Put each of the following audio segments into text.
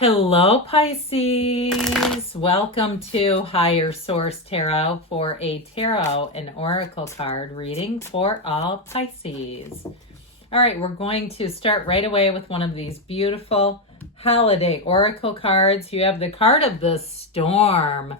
Hello, Pisces. Welcome to Higher Source Tarot for a tarot and oracle card reading for all Pisces. All right, we're going to start right away with one of these beautiful holiday oracle cards. You have the card of the storm.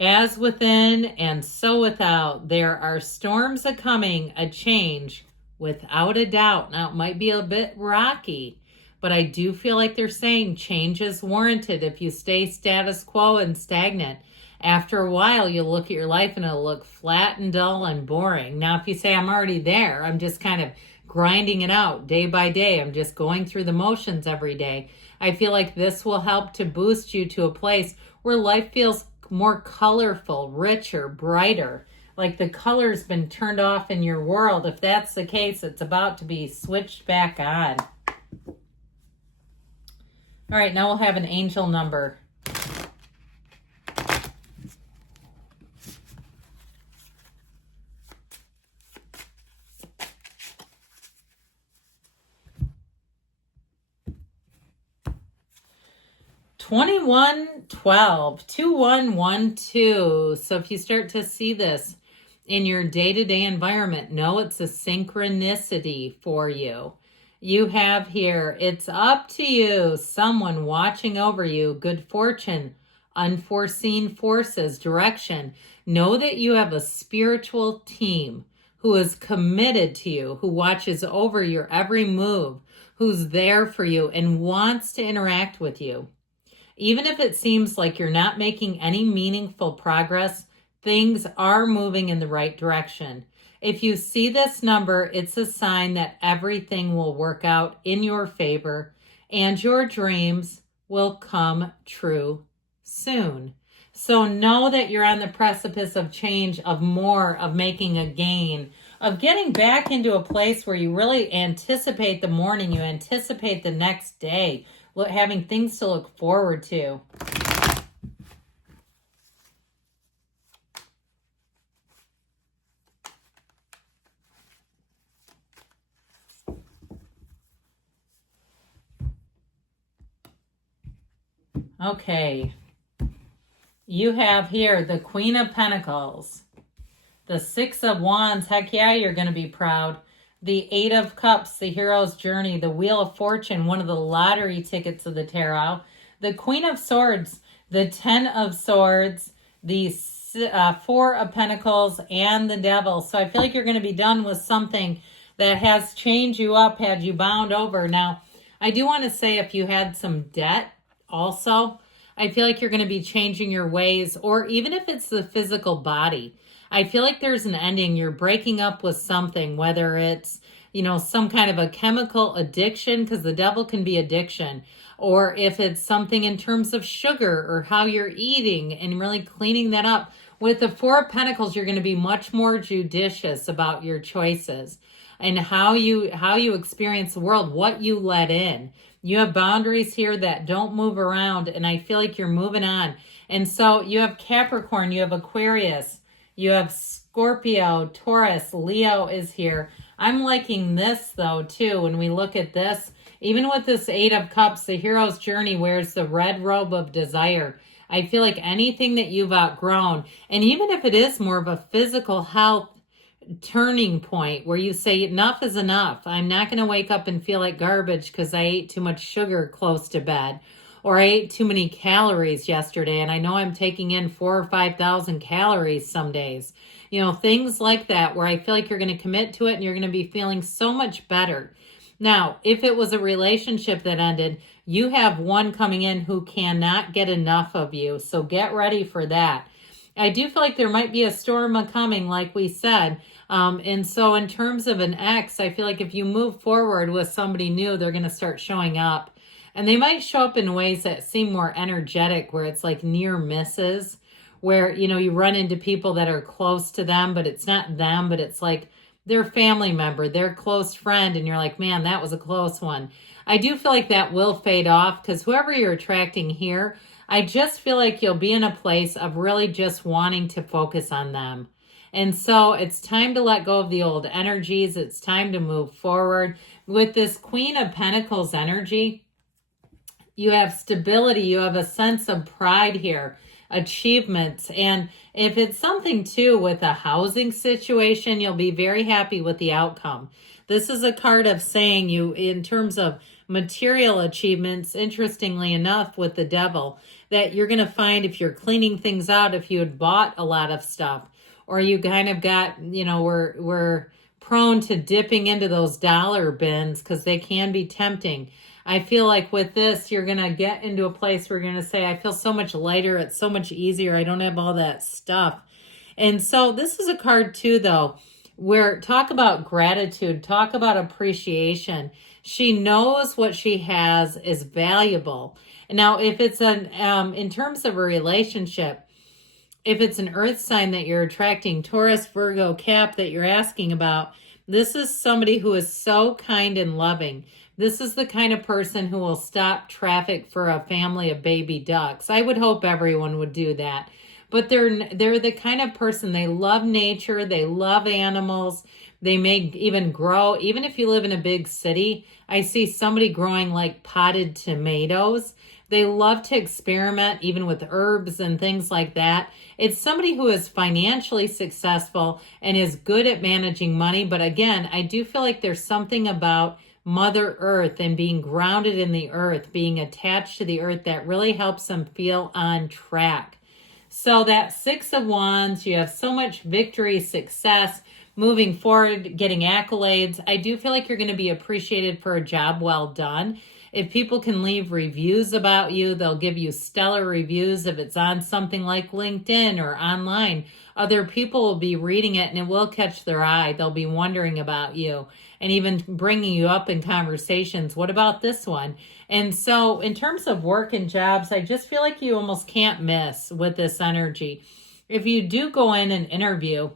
As within and so without, there are storms a-coming, a change, without a doubt. Now, it might be a bit rocky, but I do feel like they're saying change is warranted if you stay status quo and stagnant. After a while, you'll look at your life and it'll look flat and dull and boring. Now, if you say, I'm already there, I'm just kind of grinding it out day by day, I'm just going through the motions every day, I feel like this will help to boost you to a place where life feels more colorful, richer, brighter, like the color's been turned off in your world. If that's the case, it's about to be switched back on. All right, now we'll have an angel number. (2112) 2112. So if you start to see this in your day-to-day environment, know it's a synchronicity for you. You have here, it's up to you, someone watching over you, good fortune, unforeseen forces, direction. Know that you have a spiritual team who is committed to you, who watches over your every move, who's there for you and wants to interact with you. Even if it seems like you're not making any meaningful progress, things are moving in the right direction. If you see this number, it's a sign that everything will work out in your favor and your dreams will come true soon. So know that you're on the precipice of change, of more, of making a gain, of getting back into a place where you really anticipate the morning, you anticipate the next day, having things to look forward to. Okay, you have here the Queen of Pentacles, the Six of Wands, heck yeah, you're going to be proud, the Eight of Cups, the Hero's Journey, the Wheel of Fortune, one of the lottery tickets of the tarot, the Queen of Swords, the Ten of Swords, the Four of Pentacles, and the Devil. So I feel like you're going to be done with something that has chained you up, had you bound over. Now, I do want to say if you had some debt, also, I feel like you're going to be changing your ways, or even if it's the physical body, I feel like there's an ending. You're breaking up with something, whether it's, some kind of a chemical addiction, because the devil can be addiction, or if it's something in terms of sugar or how you're eating and really cleaning that up. With the Four of Pentacles, you're going to be much more judicious about your choices and how you experience the world, what you let in. You have boundaries here that don't move around, and I feel like you're moving on. And so you have Capricorn, you have Aquarius, you have Scorpio, Taurus, Leo is here. I'm liking this, though, too. When we look at this, even with this Eight of Cups, the Hero's Journey wears the red robe of desire. I feel like anything that you've outgrown, and even if it is more of a physical health turning point where you say enough is enough. I'm not going to wake up and feel like garbage because I ate too much sugar close to bed, or I ate too many calories yesterday and I know I'm taking in 4,000 or 5,000 calories some days. Things like that where I feel like you're going to commit to it and you're going to be feeling so much better. Now, if it was a relationship that ended, you have one coming in who cannot get enough of you. So get ready for that. I do feel like there might be a storm coming, like we said. And so in terms of an ex, I feel like if you move forward with somebody new, they're going to start showing up. And they might show up in ways that seem more energetic, where it's like near misses, where, you run into people that are close to them, but it's not them, but it's like their family member, their close friend. And you're like, man, that was a close one. I do feel like that will fade off, because whoever you're attracting here, I just feel like you'll be in a place of really just wanting to focus on them. And so it's time to let go of the old energies. It's time to move forward. With this Queen of Pentacles energy, You have stability. You have a sense of pride here, achievements. And if it's something too with a housing situation, you'll be very happy with the outcome. This is a card of saying you, in terms of material achievements, interestingly enough, with the devil, that you're going to find if you're cleaning things out, if you had bought a lot of stuff, or you kind of got, we're prone to dipping into those dollar bins because they can be tempting. I feel like with this, you're going to get into a place where you're going to say, I feel so much lighter. It's so much easier. I don't have all that stuff. And so this is a card too, though, where talk about gratitude, talk about appreciation. She knows what she has is valuable. Now, if it's in terms of a relationship, if it's an earth sign that you're attracting, Taurus, Virgo, Cap, that you're asking about, this is somebody who is so kind and loving. This is the kind of person who will stop traffic for a family of baby ducks. I would hope everyone would do that. But they're the kind of person, they love nature, they love animals, they may even grow. Even if you live in a big city, I see somebody growing like potted tomatoes. They love to experiment even with herbs and things like that. It's somebody who is financially successful and is good at managing money. But again, I do feel like there's something about Mother Earth and being grounded in the earth, being attached to the earth, that really helps them feel on track. So that Six of Wands, you have so much victory, success, moving forward, getting accolades. I do feel like you're going to be appreciated for a job well done. If people can leave reviews about you, they'll give you stellar reviews. If it's on something like LinkedIn or online, other people will be reading it and it will catch their eye. They'll be wondering about you and even bringing you up in conversations. What about this one? And so in terms of work and jobs, I just feel like you almost can't miss with this energy. If you do go in and interview,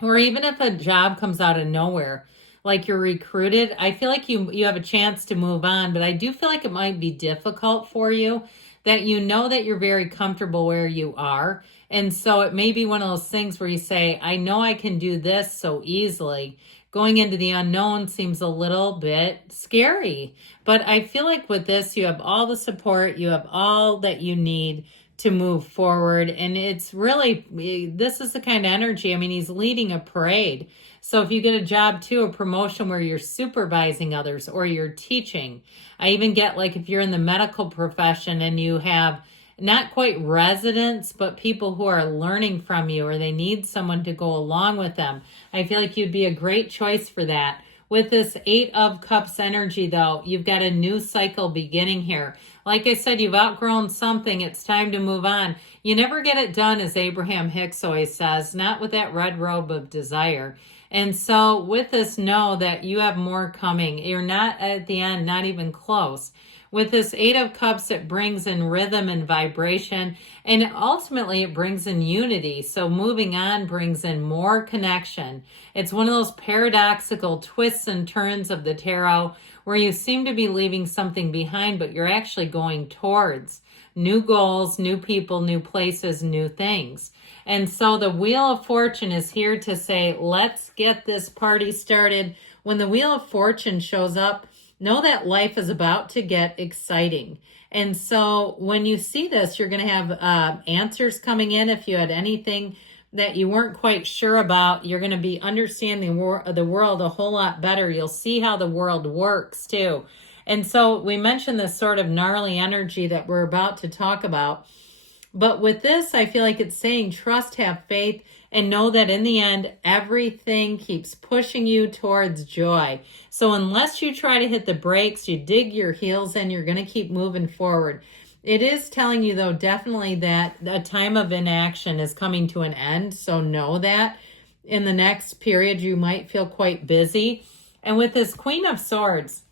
or even if a job comes out of nowhere, like you're recruited, I feel like you have a chance to move on, but I do feel like it might be difficult for you, that you know that you're very comfortable where you are. And so it may be one of those things where you say, I know I can do this so easily. Going into the unknown seems a little bit scary, but I feel like with this, you have all the support, you have all that you need to move forward. And it's really, this is the kind of energy, I mean, he's leading a parade. So if you get a job too, a promotion where you're supervising others or you're teaching, I even get like if you're in the medical profession and you have not quite residents, but people who are learning from you, or they need someone to go along with them. I feel like you'd be a great choice for that. With this Eight of Cups energy, though, you've got a new cycle beginning here. Like I said, you've outgrown something. It's time to move on. You never get it done, as Abraham Hicks always says, not with that red robe of desire. And so with this, know that you have more coming. You're not at the end, not even close. With this Eight of Cups, it brings in rhythm and vibration, and ultimately it brings in unity. So moving on brings in more connection. It's one of those paradoxical twists and turns of the tarot where you seem to be leaving something behind, but you're actually going towards new goals, new people, new places, new things. And so the Wheel of Fortune is here to say, let's get this party started. When the Wheel of Fortune shows up, know that life is about to get exciting. And so when you see this, you're going to have answers coming in. If you had anything that you weren't quite sure about, you're going to be understanding the world a whole lot better. You'll see how the world works too. And so we mentioned this sort of gnarly energy that we're about to talk about. But with this, I feel like it's saying trust, have faith, and know that in the end, everything keeps pushing you towards joy. So unless you try to hit the brakes, you dig your heels in, you're going to keep moving forward. It is telling you, though, definitely that a time of inaction is coming to an end. So know that in the next period, you might feel quite busy. And with this Queen of Swords,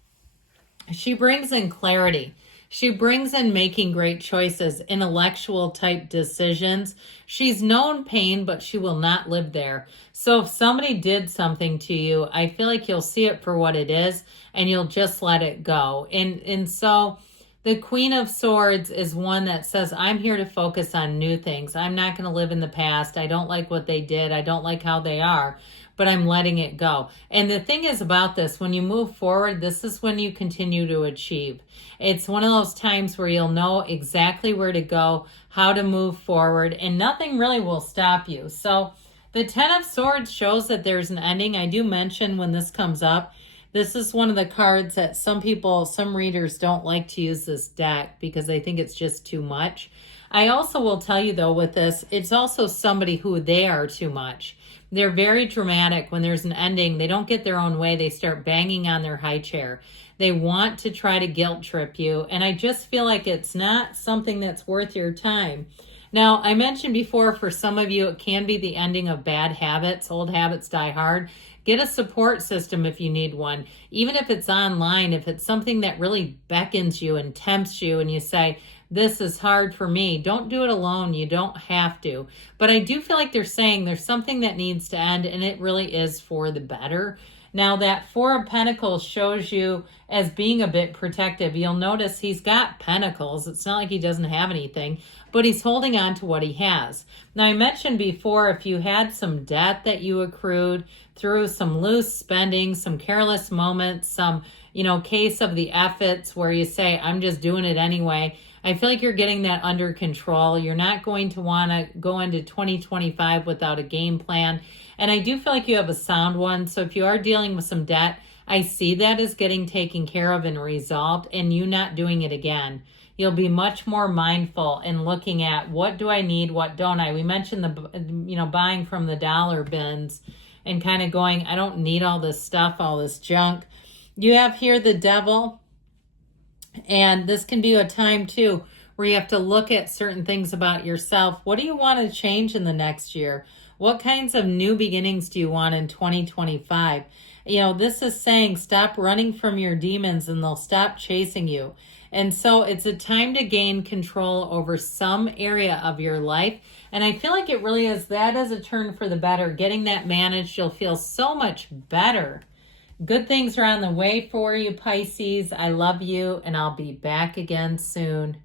she brings in clarity. She brings in making great choices, intellectual type decisions. She's known pain, but she will not live there. So if somebody did something to you, I feel like you'll see it for what it is and you'll just let it go. And so the Queen of Swords is one that says, I'm here to focus on new things. I'm not going to live in the past. I don't like what they did. I don't like how they are. but I'm letting it go. And the thing is about this, when you move forward, this is when you continue to achieve. It's one of those times where you'll know exactly where to go, how to move forward, and nothing really will stop you. So the Ten of Swords shows that there's an ending. I do mention when this comes up, this is one of the cards that some readers don't like to use this deck because they think it's just too much. I also will tell you though with this, it's also somebody who they are too much. They're very dramatic. When there's an ending, they don't get their own way. They start banging on their high chair. They want to try to guilt trip you. And I just feel like it's not something that's worth your time. Now, I mentioned before, for some of you, it can be the ending of bad habits. Old habits die hard. Get a support system if you need one. Even if it's online, if it's something that really beckons you and tempts you and you say, this is hard for me, don't do it alone. You don't have to. But I do feel like they're saying there's something that needs to end, and it really is for the better. Now, that Four of Pentacles shows you as being a bit protective. You'll notice he's got pentacles. It's not like he doesn't have anything, but he's holding on to what he has. Now, I mentioned before, if you had some debt that you accrued through some loose spending, some careless moments, some, case of the efforts where you say, I'm just doing it anyway, I feel like you're getting that under control. You're not going to want to go into 2025 without a game plan. And I do feel like you have a sound one. So if you are dealing with some debt, I see that as getting taken care of and resolved, and you not doing it again. You'll be much more mindful in looking at, what do I need, what don't I? We mentioned the, buying from the dollar bins and kind of going, I don't need all this stuff, all this junk. You have here the Devil. And this can be a time too where you have to look at certain things about yourself. What do you want to change in the next year? What kinds of new beginnings do you want in 2025? This is saying stop running from your demons and they'll stop chasing you. And so it's a time to gain control over some area of your life. And I feel like it really is, that is a turn for the better. Getting that managed, you'll feel so much better. Good things are on the way for you, Pisces. I love you, and I'll be back again soon.